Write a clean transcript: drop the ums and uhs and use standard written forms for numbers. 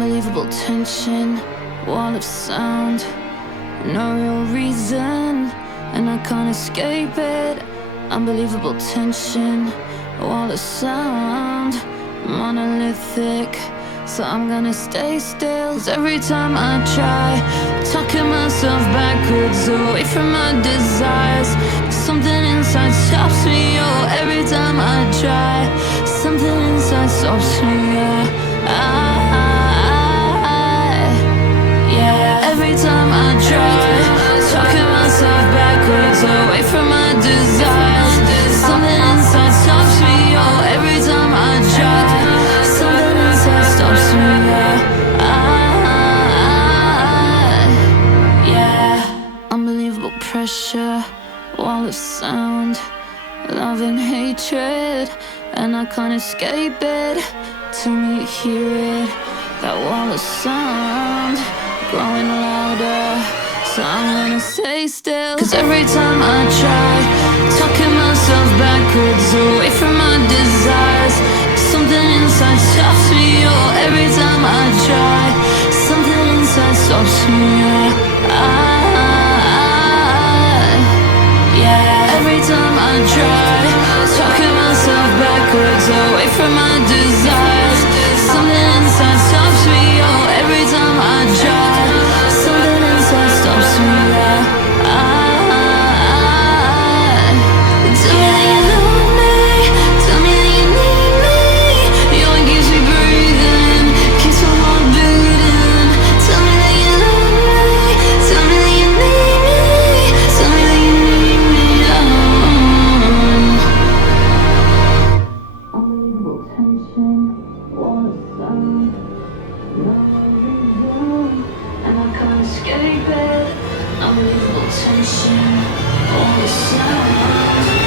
Unbelievable tension, wall of sound. No real reason, and I can't escape it. Unbelievable tension, wall of sound. Monolithic, so I'm gonna stay still. 'Cause every time I try, talking myself backwards away from my desires, something inside stops me, oh. Every time I try, something inside stops me, yeah. Every time I try, talking myself backwards away from my desires, something inside stops me, oh. Every time I try, something inside stops me, yeah. Unbelievable pressure, wall of sound, love and hatred, and I can't escape it. Till me hear it, that wall of sound growing louder, so I'm gonna stay still. 'Cause every time I try, talking myself backwards away from my desires, something inside stops me, oh. Every time I try, something inside stops me, yeah. Every time I try, talking myself backwards away from my desires, something inside stops me, oh. Every time I try, something inside stops me, Tell me that you love me, tell me that you need me. You're what keeps me breathing, keeps my heart beating. Tell me that you love me, tell me that you need me. Tell me that you need me, Unbelievable tension, wall of sound, no reason, and I can't escape it. Unbelievable tension, all the sound.